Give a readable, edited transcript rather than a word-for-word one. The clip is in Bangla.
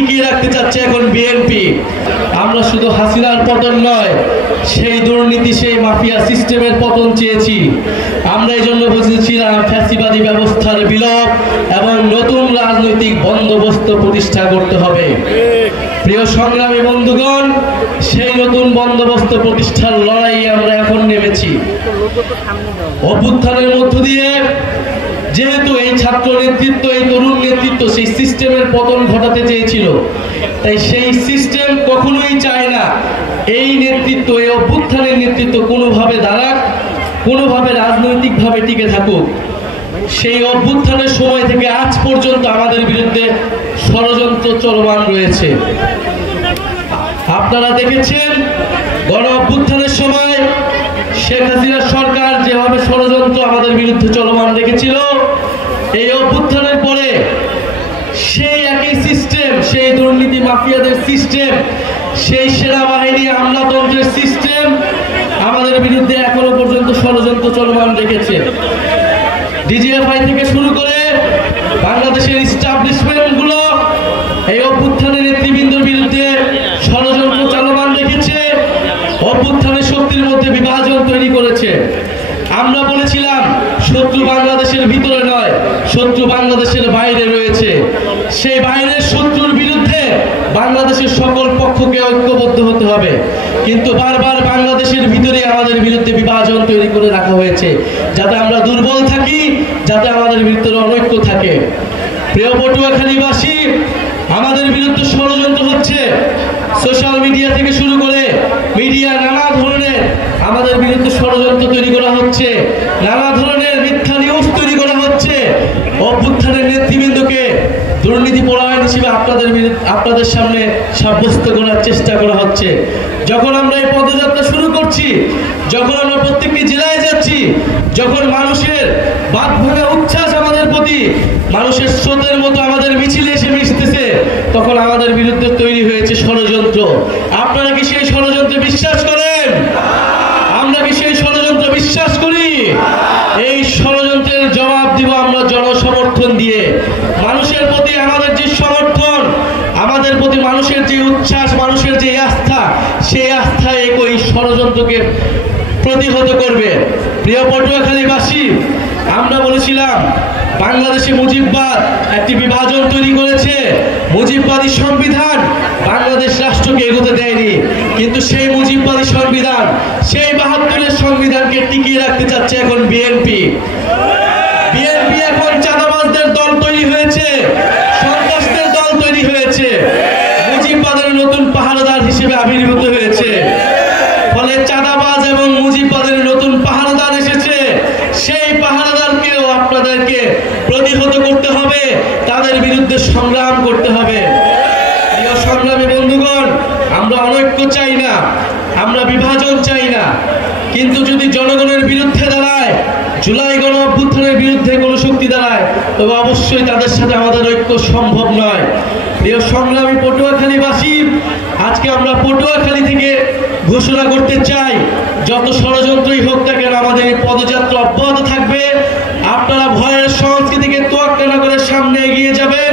টিকিয়ে রাখতে চাচ্ছে এখন বিএনপি। আমরা শুধু হাসিনার পতন নয়, সেই দুর্নীতি, সেই মাফিয়া সিস্টেমের পতন চেয়েছি। আমরা এই জন্য বুঝেছিলাম ফ্যাসিবাদী ব্যবস্থার বিলোপ এবং নতুন রাজনৈতিক বন্দোবস্ত প্রতিষ্ঠা করতে হবে। প্রিয় সংগ্রামী বন্ধুগণ, সেই নতুন বন্দোবস্ত প্রতিষ্ঠার লড়াইয়ে আমরা এখন নেমেছি। অভ্যুত্থানের মধ্য দিয়ে যেহেতু এই ছাত্র নেতৃত্ব, এই তরুণ নেতৃত্ব সেই সিস্টেমের পতন ঘটাতে চেয়েছিল, তাই সেই সিস্টেম কখনোই চায় না এই নেতৃত্ব, এই অভ্যুত্থানের নেতৃত্ব কোনোভাবে দাঁড়াক, কোনোভাবে রাজনৈতিকভাবে টিকে থাকুক। সেই অভ্যুত্থানের সময় থেকে আজ পর্যন্ত আমাদের বিরুদ্ধে ষড়যন্ত্র চলমান রয়েছে। আপনারা দেখেছেন গণ অভ্যুত্থানের সময় শেখ হাসিনা সরকার যেভাবে ষড়যন্ত্র আমাদের বিরুদ্ধে চলমান রেখেছিল, এই অভ্যুত্থানের পরে সেই একই সিস্টেম, সেই দুর্নীতি মাফিয়াদের সিস্টেম, সেই সেনাবাহিনী আমলাতন্ত্রের সিস্টেম আমাদের বিরুদ্ধে এখনো পর্যন্ত ষড়যন্ত্র চলমান রেখেছে। ডিজিএফআই থেকে শুরু করে বাংলাদেশের এস্টাবলিশমেন্ট গুলো এই অভ্যুত্থানের নেতৃবৃন্দের বিরুদ্ধে ষড়যন্ত্র চলমান রেখেছে, অভ্যুত্থানের শক্তির মধ্যে বিভাজন তৈরি করেছে। আমরা বলেছিলাম শত্রু বাংলাদেশের ভিতরে নয়, শত্রু বাংলাদেশের বাইরে রয়েছে। সেই বাইরের শত্রুর বিরুদ্ধে বাংলাদেশের সকল পক্ষকে ঐক্যবদ্ধ হতে হবে, কিন্তু বারবার বাংলাদেশের ভিতরে আমাদের বিরুদ্ধে বিভাজন তৈরি করে রাখা হয়েছে, যাতে আমরা দুর্বল থাকি, যাতে আমাদের ভিতরে অনৈক্য থাকে। প্রিয় পটুয়াখালীবাসী, আমাদের বিরুদ্ধে ষড়যন্ত্র হচ্ছে। সোশ্যাল মিডিয়া থেকে শুরু করে মিডিয়া নানা ধরনের আমাদের বিরুদ্ধে ষড়যন্ত্র তৈরি করা হচ্ছে, নানা ধরনের মিথ্যা নিউজ তৈরি করা হচ্ছে। অভ্যুত্থানের নেতৃবৃন্দকে দুর্নীতি পরায়ণ হিসেবে আপনাদের সামনে সাব্যস্ত করার চেষ্টা করা হচ্ছে। যখন আমরা এই পদযাত্রা শুরু করছি, যখন আমরা প্রত্যেকটি জেলায় যাচ্ছি, যখন মানুষের বাদ ভাঙা উচ্ছ্বাস আমাদের প্রতি মানুষের স্রোতের মতো আমাদের মিছিলে এসে মিশতেছে, তখন আমাদের বিরুদ্ধে তৈরি হয়েছে ষড়যন্ত্র। আপনারা কি সেই ষড়যন্ত্রে বিশ্বাস করেন? আমরা কি সেই ষড়যন্ত্র বিশ্বাস করি? এই ষড়যন্ত্রের জবাব দিব আমরা জনসমর্থন দিয়ে। মানুষের প্রতি আমাদের যে সমর্থন, আমাদের প্রতি মানুষের যে উচ্ছ্বাস, মানুষের যে আস্থা, সেই আস্থা এই ষড়যন্ত্রকে প্রতিহত করবে। প্রিয় পটুয়াখালীবাসী, আমরা বলেছিলাম বাংলাদেশে মুজিববাদ একটি বিভাজন তৈরি করেছে, মুজিববাদী সংবিধান বাংলাদেশ রাষ্ট্রকে এগোতে দেয়নি, কিন্তু সেই মুজিববাদী সংবিধান, সেই ৭২-এর সংবিধানকে টিকিয়ে রাখতে চাচ্ছে এখন বিএনপি। বিএনপি এখন চাঁদাবাজদের দল তৈরি হয়েছে, সন্ত্রাসদের দল তৈরি হয়েছে, মুজিববাদের নতুন পাহারাদার হিসেবে আবির্ভূত হয়েছে। ফলে চাঁদাবাজ এবং মুজিববাদের নতুন পাহারাদার এসেছে। সেই পাহারাদারকেও আপনাদেরকে প্রতিহত করতে হবে, তাদের বিরুদ্ধে সংগ্রাম করতে হবে। প্রিয় সংগ্রামী বন্ধুগণ, আমরা অনৈক্য চাই না, আমরা বিভাজন চাই না, কিন্তু যদি জনগণের বিরুদ্ধে দাঁড়ায়, জুলাই গণ অভ্যুত্থানের বিরুদ্ধে কোনো শক্তি দাঁড়ায়, তবে অবশ্যই তাদের সাথে আমাদের ঐক্য সম্ভব নয়। প্রিয় সংগ্রামী পটুয়াখালীবাসী, আজকে আমরা পটুয়াখালী থেকে ঘোষণা করতে চাই, যত ষড়যন্ত্রই হোক না কেন আমাদের এই পদযাত্রা অব্যাহত থাকবে। আপনারা ভয়ের সংস্কৃতিকে তোয়াক্কা না করে সামনে এগিয়ে যাবেন।